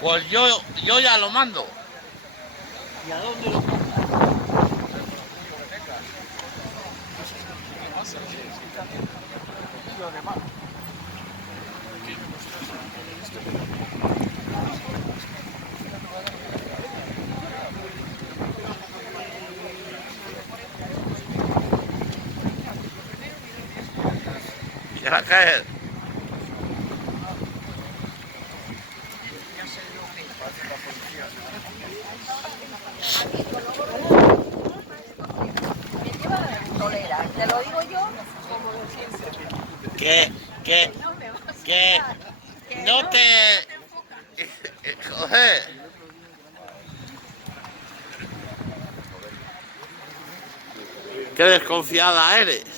Pues yo ya lo mando. ¿Y a dónde lo mandas? ¿Qué va a caer? Te lo digo yo. Que no te... Joder. Qué desconfiada eres.